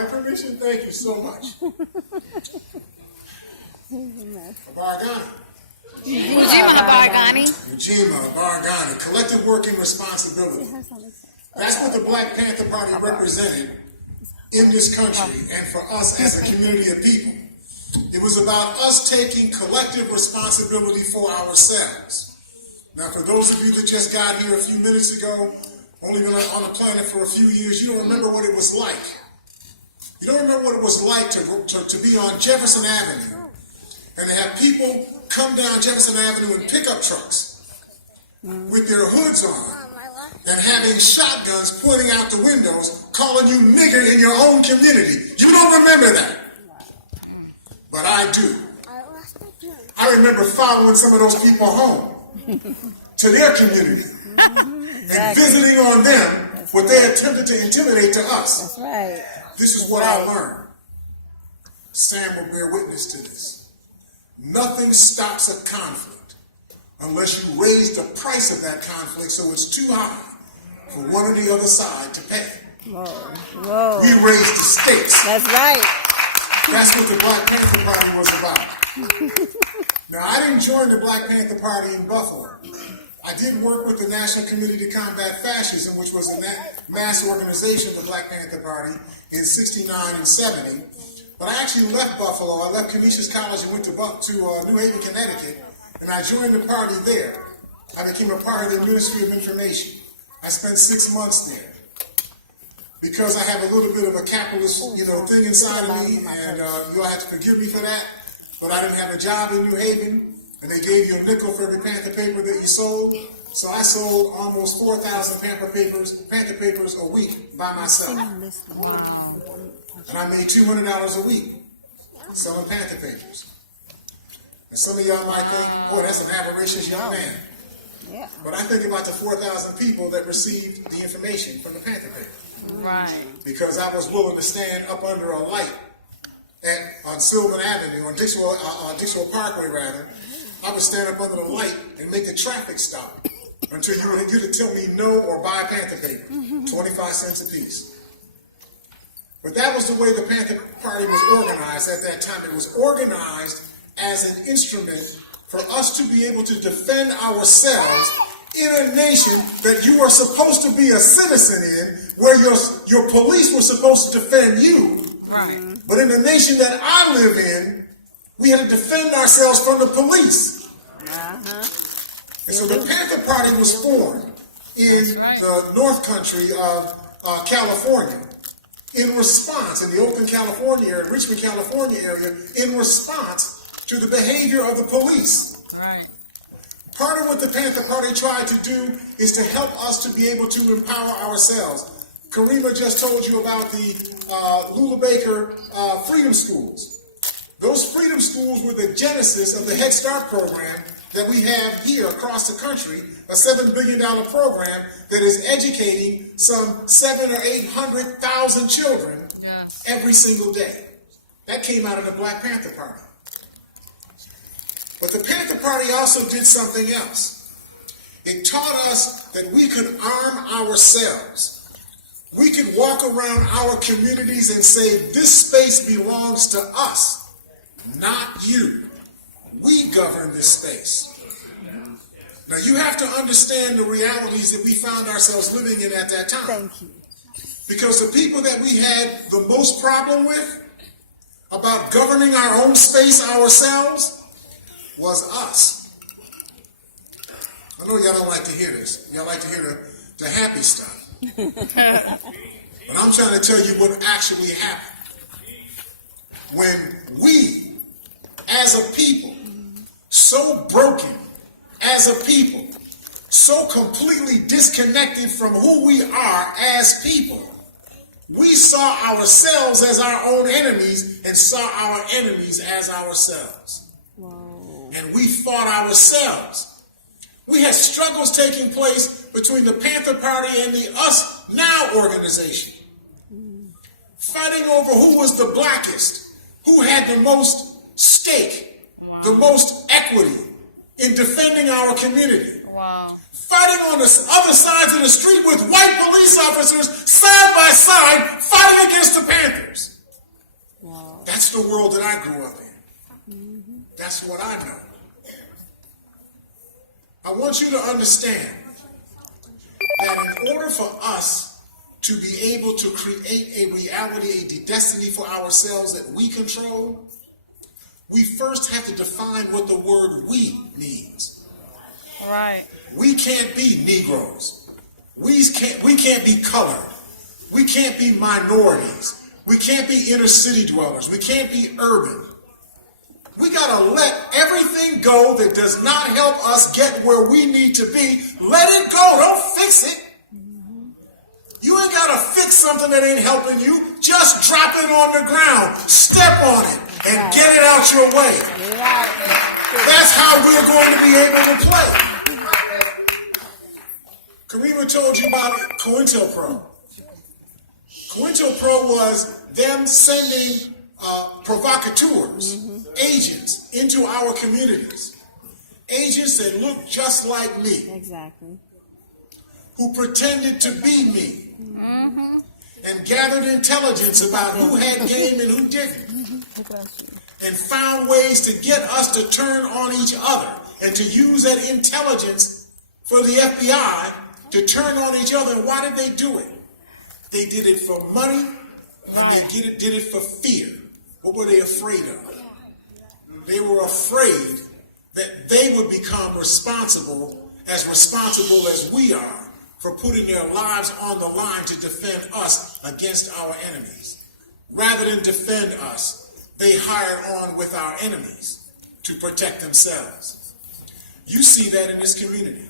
my permission? Thank you so much. Bargani. Ujima Bargani. Ujima Bargani. Collective working responsibility. That's what the Black Panther Party represented in this country and for us as a community of people. It was about us taking collective responsibility for ourselves. Now, for those of you that just got here a few minutes ago, only been on the planet for a few years, you don't remember what it was like. You don't remember what it was like to be on Jefferson Avenue and to have people come down Jefferson Avenue in pickup trucks with their hoods on and having shotguns pointing out the windows, calling you nigger in your own community. You don't remember that. But I do. I remember following some of those people home to their community and visiting on them what they attempted to intimidate to us. That's right. This is what I learned. Sam will bear witness to this. Nothing stops a conflict unless you raise the price of that conflict so it's too high for one or the other side to pay. Whoa. We raised the stakes. That's right. That's what the Black Panther Party was about. Now, I didn't join the Black Panther Party in Buffalo. I did work with the National Committee to Combat Fascism, which was a mass organization of the Black Panther Party in 69 and 70. But I actually left Buffalo. I left Canisius College and went to New Haven, Connecticut, and I joined the party there. I became a part of the Ministry of Information. I spent 6 months there because I have a little bit of a capitalist, thing inside of me, and you'll have to forgive me for that. But I didn't have a job in New Haven, and they gave you a nickel for every Panther paper that you sold. So I sold almost 4,000 Panther papers a week by myself. And I made $200 a week selling Panther papers. And some of y'all might think, boy, that's an avaricious young man. Yeah. But I think about the 4,000 people that received the information from the Panther paper. Right. Because I was willing to stand up under a light on Sylvan Avenue, on Dixwell Parkway rather. I would stand up under the light and make the traffic stop until you would tell me no or buy Panther paper, 25 cents a piece. But that was the way the Panther Party was organized at that time. It was organized as an instrument for us to be able to defend ourselves in a nation that you are supposed to be a citizen in, where your police were supposed to defend you. Right. But in the nation that I live in, we had to defend ourselves from the police. And so the Panther Party was formed in the North Country of California in response, in the Oakland, California area, Richmond, California area, in response to the behavior of the police. Right. Part of what the Panther Party tried to do is to help us to be able to empower ourselves. Karima just told you about the Lula Baker Freedom Schools. Those Freedom Schools were the genesis of the Head Start program that we have here across the country, a $7 billion program that is educating some 700,000 or 800,000 children every single day. That came out of the Black Panther Party. But the Panther Party also did something else. It taught us that we could arm ourselves. We could walk around our communities and say, this space belongs to us, not you. We govern this space. Now, you have to understand the realities that we found ourselves living in at that time. Thank you. Because the people that we had the most problem with about governing our own space ourselves was us. I know y'all don't like to hear this. Y'all like to hear the happy stuff. But I'm trying to tell you what actually happened. When we, as a people, so broken, as a people, so completely disconnected from who we are as people, we saw ourselves as our own enemies and saw our enemies as ourselves. And we fought ourselves. We had struggles taking place between the Panther Party and the Us Now organization. Fighting over who was the blackest, who had the most stake, the most equity in defending our community. Fighting on the other sides of the street with white police officers side by side, fighting against the Panthers. That's what I know. I want you to understand that in order for us to be able to create a reality, a destiny for ourselves that we control, we first have to define what the word "we" means. Right. We can't be Negroes. We can't be colored. We can't be minorities. We can't be inner city dwellers. We can't be urban. We gotta let everything go that does not help us get where we need to be. Let it go. Don't fix it. You ain't gotta fix something that ain't helping you. Just drop it on the ground. Step on it and get it out your way. That's how we're going to be able to play. Karima told you about COINTELPRO. COINTELPRO was them sending provocateurs, agents into our communities. Agents that looked just like me. Exactly. Who pretended to be me. And gathered intelligence about who had game and who didn't. And found ways to get us to turn on each other and to use that intelligence for the FBI to turn on each other. And why did they do it? They did it for money, and they did it for fear. What were they afraid of? They were afraid that they would become responsible as we are, for putting their lives on the line to defend us against our enemies. Rather than defend us, they hired on with our enemies to protect themselves. You see that in this community.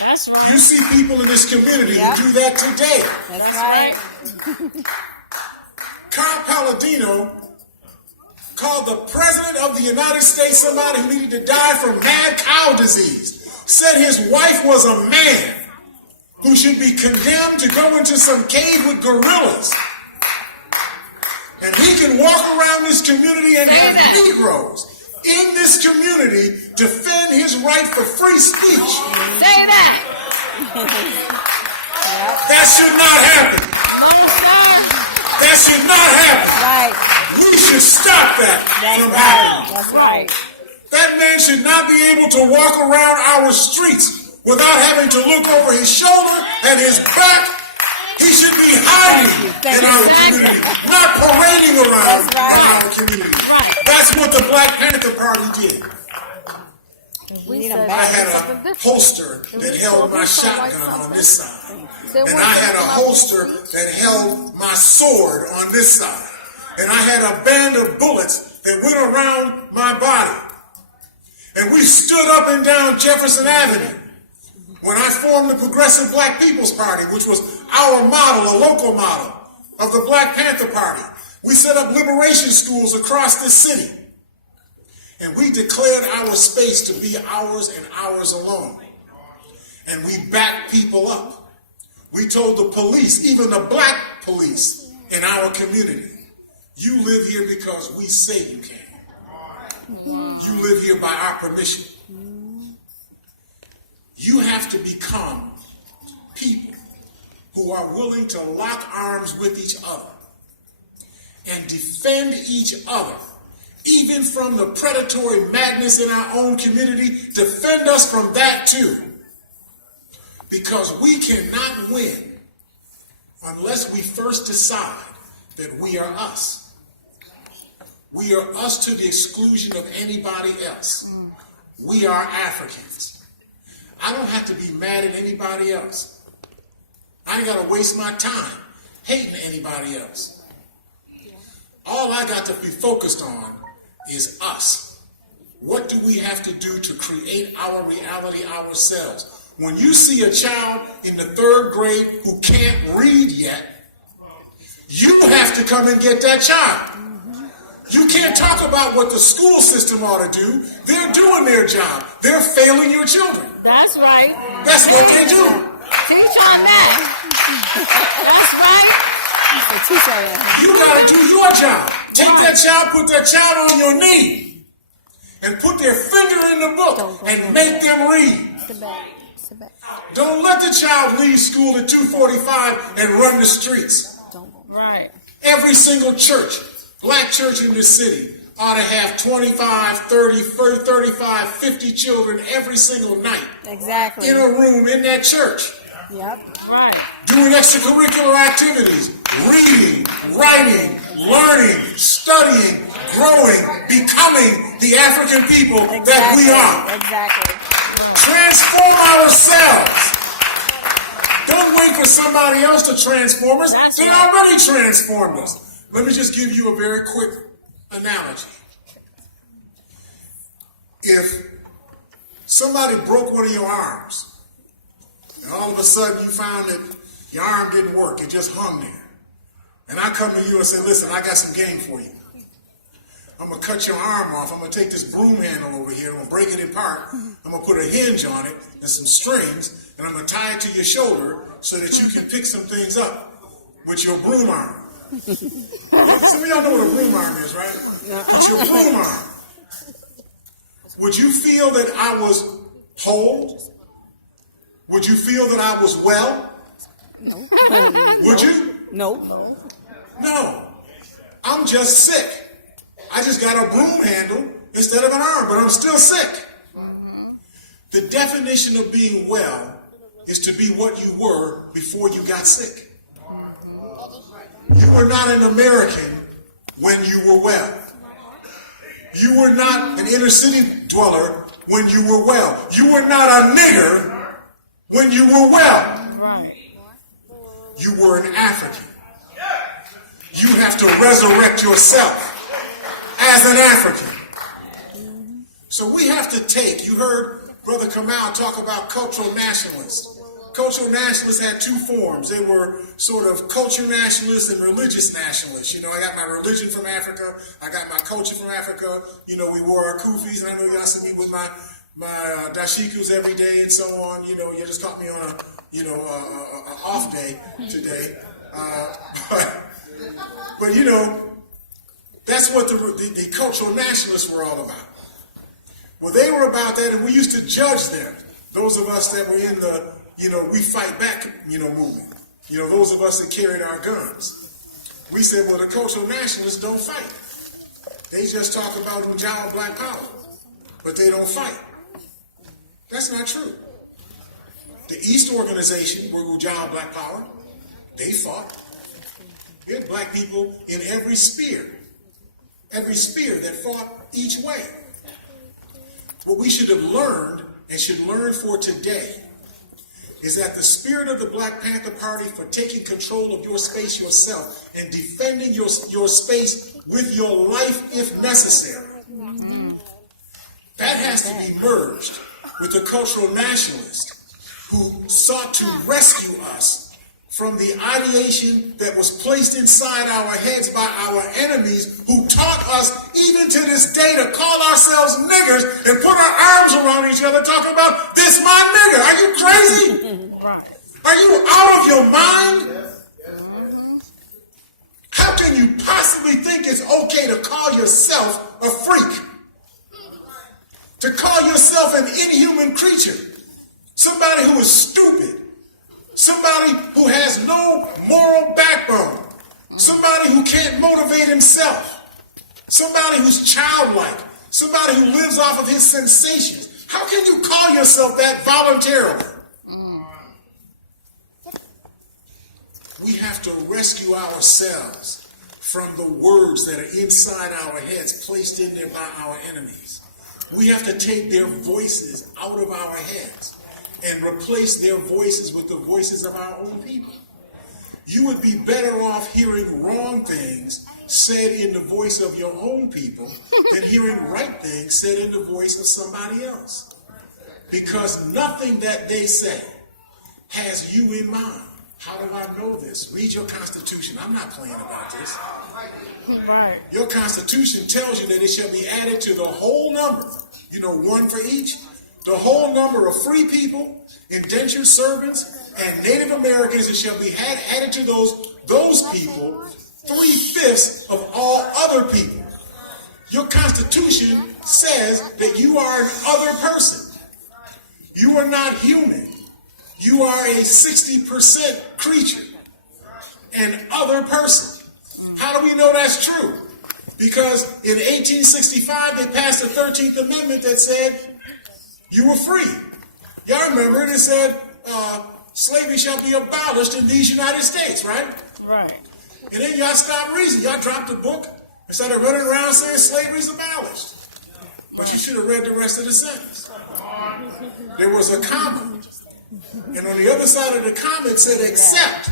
That's right. You see people in this community who do that today. That's right. Kyle Palladino called the President of the United States somebody who needed to die from mad cow disease. Said his wife was a man who should be condemned to go into some cave with gorillas. And he can walk around this community and have Negroes in this community defend his right for free speech. Say that. That should not happen. That should not happen. Right. We should stop that from happening. That's right. That man should not be able to walk around our streets without having to look over his shoulder and his back. He should be hiding in our community, not parading around in our community. That's what the Black Panther Party did. I had a holster that held my shotgun on this side. And I had a holster that held my sword on this side. And I had a band of bullets that went around my body. And we stood up and down Jefferson Avenue when I formed the Progressive Black People's Party, which was our model, a local model of the Black Panther Party. We set up liberation schools across this city. And we declared our space to be ours and ours alone. And we backed people up. We told the police, even the black police in our community, you live here because we say you can. You live here by our permission. You have to become people who are willing to lock arms with each other and defend each other, even from the predatory madness in our own community. Defend us from that too. Because we cannot win unless we first decide that we are us. We are us to the exclusion of anybody else. We are Africans. I don't have to be mad at anybody else. I ain't got to waste my time hating anybody else. All I got to be focused on is us. What do we have to do to create our reality ourselves? When you see a child in the 3rd grade who can't read yet, you have to come and get that child. You can't talk about what the school system ought to do. They're doing their job. They're failing your children. That's right. That's what they do. Teach on that. That's right. You got to do your job. Take that child, put that child on your knee, and put their finger in the book and make them read. Don't let the child leave school at 2:45 and run the streets. Right. Every single church, black church in this city, ought to have 25, 30, 35, 50 children every single night Exactly. in a room in that church. Yep. Right. Doing extracurricular activities, reading, writing, learning, studying, growing, becoming the African people that we are. Exactly. Transform ourselves. Don't wait for somebody else to transform us. They already transformed us. Let me just give you a very quick analogy. If somebody broke one of your arms, and all of a sudden you found that your arm didn't work, it just hung there. And I come to you and say, listen, I got some game for you. I'm going to cut your arm off. I'm going to take this broom handle over here. I'm going to break it in part. I'm going to put a hinge on it and some strings, and I'm going to tie it to your shoulder so that you can pick some things up with your broom arm. Some of y'all know what a broom arm is, right? It's your broom arm. Would you feel that I was whole? Would you feel that I was well? No. Would you? No. No. I'm just sick. I just got a broom handle instead of an arm, but I'm still sick. The definition of being well is to be what you were before you got sick. You were not an American when you were well. You were not an inner city dweller when you were well. You were not a nigger when you were well. Right. You were an African. You have to resurrect yourself as an African. So we have to take, you heard Brother Kamal talk about cultural nationalists. Cultural nationalists had two forms. They were sort of culture nationalists and religious nationalists. You know, I got my religion from Africa. I got my culture from Africa. You know, we wore our kufis, and I know y'all see me with my dashikus every day and so on. You know, you just caught me on a off day today. But you know, that's what the cultural nationalists were all about. Well, they were about that, and we used to judge them. Those of us that were in the, we fight back, movement. Those of us that carried our guns. We said, well, the cultural nationalists don't fight. They just talk about Ujjawa Black Power, but they don't fight. That's not true. The East organization were Ujjawa Black Power. They fought. There had black people in every sphere that fought each way. What we should have learned and should learn for today is that the spirit of the Black Panther Party for taking control of your space yourself and defending your space with your life if necessary. That has to be merged with the cultural nationalists who sought to rescue us from the ideation that was placed inside our heads by our enemies who taught us even to this day to call ourselves niggers and put our arms around each other talking about, this my nigger. Are you crazy? Are you out of your mind? How can you possibly think it's okay to call yourself a freak? To call yourself an inhuman creature? Somebody who is stupid? Somebody who has no moral backbone. Somebody who can't motivate himself. Somebody who's childlike. Somebody who lives off of his sensations. How can you call yourself that voluntarily? We have to rescue ourselves from the words that are inside our heads, placed in there by our enemies. We have to take their voices out of our heads and replace their voices with the voices of our own people. You would be better off hearing wrong things said in the voice of your own people than hearing right things said in the voice of somebody else. Because nothing that they say has you in mind. How do I know this? Read your Constitution. I'm not playing about this. Right. Your Constitution tells you that it shall be added to the whole number, one for each, the whole number of free people, indentured servants, and Native Americans. It shall be added to those people 3/5 of all other people. Your Constitution says that you are an other person. You are not human. You are a 60% creature, an other person. How do we know that's true? Because in 1865, they passed the 13th Amendment that said you were free. Y'all remember it? It said slavery shall be abolished in these United States, right? Right. And then y'all stopped reasoning. Y'all dropped the book and started running around saying slavery's abolished. But you should have read the rest of the sentence. There was a comma. And on the other side of the comma it said except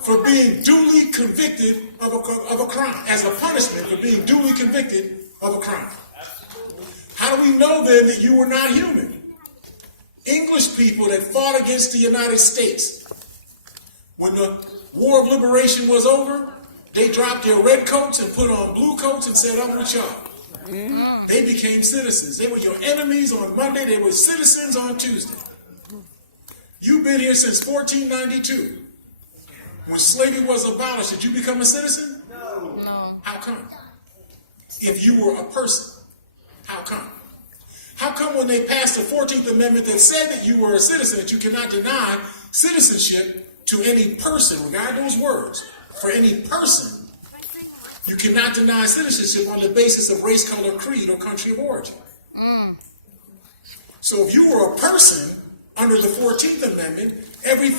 for being duly convicted of a crime, as a punishment for being duly convicted of a crime. How do we know then that you were not human? English people that fought against the United States, when the War of Liberation was over, they dropped their red coats and put on blue coats and said, I'm with y'all. They became citizens. They were your enemies on Monday. They were citizens on Tuesday. You've been here since 1492. When slavery was abolished, did you become a citizen? No. How come? If you were a person, how come? How come when they passed the 14th Amendment that said that you were a citizen, that you cannot deny citizenship to any person, regard those words, for any person, you cannot deny citizenship on the basis of race, color, creed, or country of origin. So if you were a person under the 14th Amendment, everything